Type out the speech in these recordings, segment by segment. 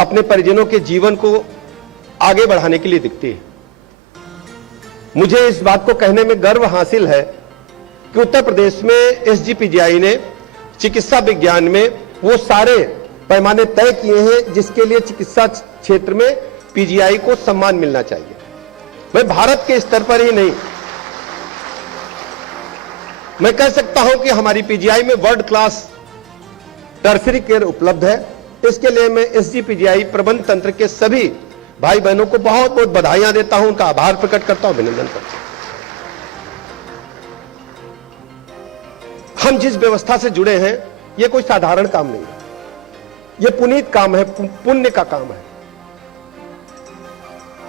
अपने परिजनों के जीवन को आगे बढ़ाने के लिए दिखती है। मुझे इस बात को कहने में गर्व हासिल है कि उत्तर प्रदेश में एसजीपीजीआई ने चिकित्सा विज्ञान में वो सारे पैमाने तय किए हैं जिसके लिए चिकित्सा क्षेत्र में पीजीआई को सम्मान मिलना चाहिए। मैं भारत के स्तर पर ही नहीं, मैं कह सकता हूं कि हमारी पीजीआई में वर्ल्ड क्लास टर्सरी केयर उपलब्ध है। इसके लिए मैं एसजीपीजीआई प्रबंध तंत्र के सभी भाई बहनों को बहुत बहुत बधाइयां देता हूं, उनका आभार प्रकट करता हूं, अभिनंदन करता हूं। हम जिस व्यवस्था से जुड़े हैं यह कोई साधारण काम नहीं है, यह पुनीत काम है, पुण्य का काम है।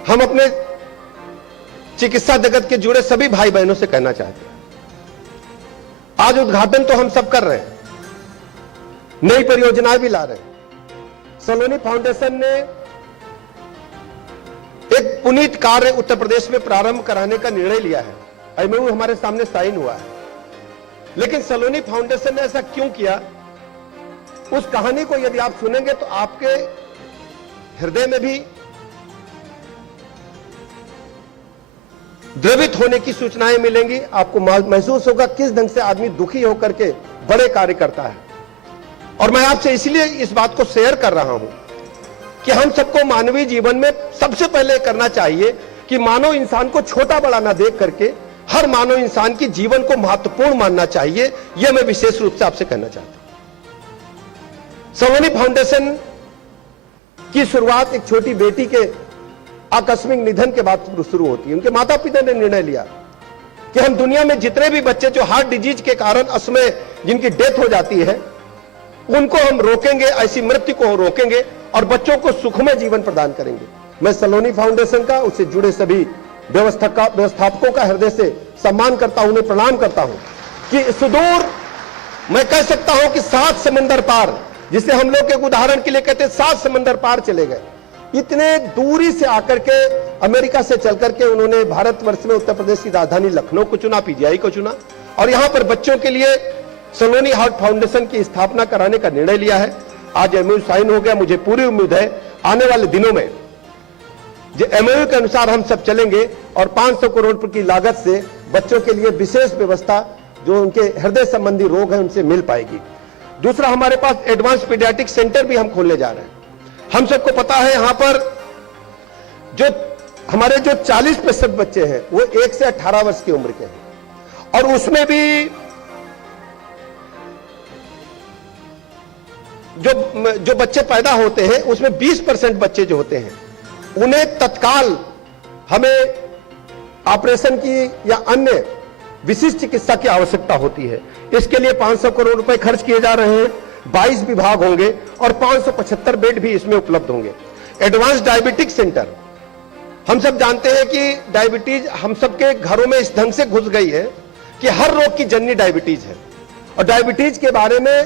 हम अपने चिकित्सा जगत के जुड़े सभी भाई बहनों से कहना चाहते हैं, आज उद्घाटन तो हम सब कर रहे हैं, नई परियोजनाएं भी ला रहे हैं। सलोनी फाउंडेशन ने एक पुनीत कार्य उत्तर प्रदेश में प्रारंभ कराने का निर्णय लिया है। एमओयू हमारे सामने साइन हुआ है, लेकिन सलोनी फाउंडेशन ने ऐसा क्यों किया, उस कहानी को यदि आप सुनेंगे तो आपके हृदय में भी द्रवित होने की सूचनाएं मिलेंगी। आपको महसूस होगा किस ढंग से आदमी दुखी होकर के बड़े कार्य करता है। और मैं आपसे इसलिए इस बात को शेयर कर रहा हूं कि हम सबको मानवीय जीवन में सबसे पहले करना चाहिए कि मानव इंसान को छोटा बड़ा ना देख करके हर मानव इंसान की जीवन को महत्वपूर्ण मानना चाहिए। यह मैं विशेष रूप से आपसे कहना चाहता हूं। सलोनी फाउंडेशन की शुरुआत एक छोटी बेटी के आकस्मिक निधन के बाद शुरू होती है। उनके माता पिता ने निर्णय लिया कि हम दुनिया में जितने भी बच्चे जो हार्ट डिजीज के कारण असमय जिनकी डेथ हो जाती है उनको हम रोकेंगे, ऐसी मृत्यु को रोकेंगे और बच्चों को सुखमय जीवन प्रदान करेंगे। मैं सलोनी फाउंडेशन का, उससे जुड़े सभी व्यवस्थापकों का हृदय से सम्मान करता हूं, उन्हें प्रणाम करता हूं कि सुदूर, मैं कह सकता हूं कि 7 समंदर पार, जिसे हम लोग एक उदाहरण के लिए कहते हैं 7 समंदर पार चले गए। इतने दूरी से आकर के अमेरिका से चल करके उन्होंने भारतवर्ष में उत्तर प्रदेश की राजधानी लखनऊ को चुना, पीजीआई को चुना और यहां पर बच्चों के लिए सलोनी हार्ट फाउंडेशन की स्थापना कराने का निर्णय लिया है। आज एमओयू साइन हो गया। मुझे पूरी उम्मीद है आने वाले दिनों में जो एमओयू के अनुसार हम सब चलेंगे और 500 करोड़ रुपए की लागत से बच्चों के लिए विशेष व्यवस्था जो उनके हृदय संबंधी रोग हैं उनसे मिल पाएगी। दूसरा, हमारे पास एडवांस पीडियाट्रिक सेंटर भी हम खोलने जा रहे हैं। हम सबको पता है यहां पर जो हमारे जो 40% बच्चे हैं वो 1 से 18 वर्ष की उम्र के हैं और उसमें भी जो बच्चे पैदा होते हैं उसमें 20% बच्चे जो होते हैं उन्हें तत्काल हमें ऑपरेशन की या अन्य विशिष्ट चिकित्सा की आवश्यकता होती है। इसके लिए 500 करोड़ रुपए खर्च किए जा रहे हैं। 22 विभाग होंगे और 575 बेड भी इसमें उपलब्ध होंगे। एडवांस डायबिटिक सेंटर, हम सब जानते हैं कि डायबिटीज हम सबके घरों में इस ढंग से घुस गई है कि हर रोग की जननी डायबिटीज है और डायबिटीज के बारे में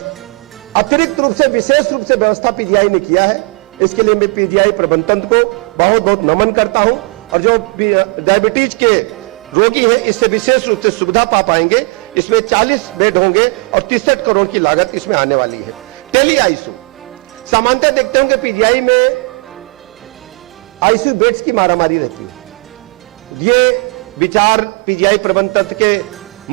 अतिरिक्त रूप से विशेष रूप से व्यवस्था पीजीआई ने किया है। इसके लिए मैं पीजीआई प्रबंध तंत्र को बहुत बहुत नमन करता हूं और जो डायबिटीज के रोगी हैं इससे विशेष रूप से सुविधा पा पाएंगे। इसमें 40 बेड होंगे और 63 करोड़ की लागत इसमें आने वाली है। टेली आईसीयू, सामान्यतः देखते होंगे पीजीआई में आईसीयू बेड्स की मारामारी रहती है। ये विचार पीजीआई प्रबंध तंत्र के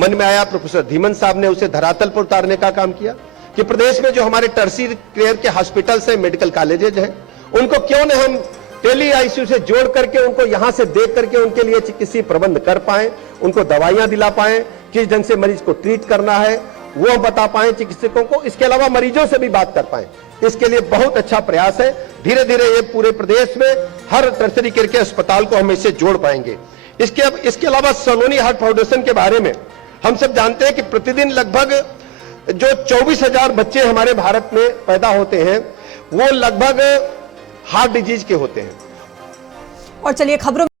मन में आया। प्रोफेसर धीमन साहब ने उसे धरातल पर उतारने का काम किया कि प्रदेश में जो हमारे टर्सरी केयर के हॉस्पिटल्स हैं, मेडिकल कॉलेजेज हैं, उनको क्यों न हम टेली आईसीयू से जोड़ करके उनको यहां से देख करके उनके लिए चिकित्सीय प्रबंध कर पाए, उनको दवाइयां दिला पाए, किस ढंग से मरीज को ट्रीट करना है वो हम बता पाए चिकित्सकों को। इसके अलावा मरीजों से भी बात कर पाए, इसके लिए बहुत अच्छा प्रयास है। धीरे धीरे ये पूरे प्रदेश में हर टर्सरी केयर के अस्पताल को हम इससे जोड़ पाएंगे। इसके अलावा सलोनी हार्ट फाउंडेशन के बारे में हम सब जानते हैं कि प्रतिदिन लगभग जो 24,000 बच्चे हमारे भारत में पैदा होते हैं वो लगभग हार्ट डिजीज के होते हैं। और चलिए खबरों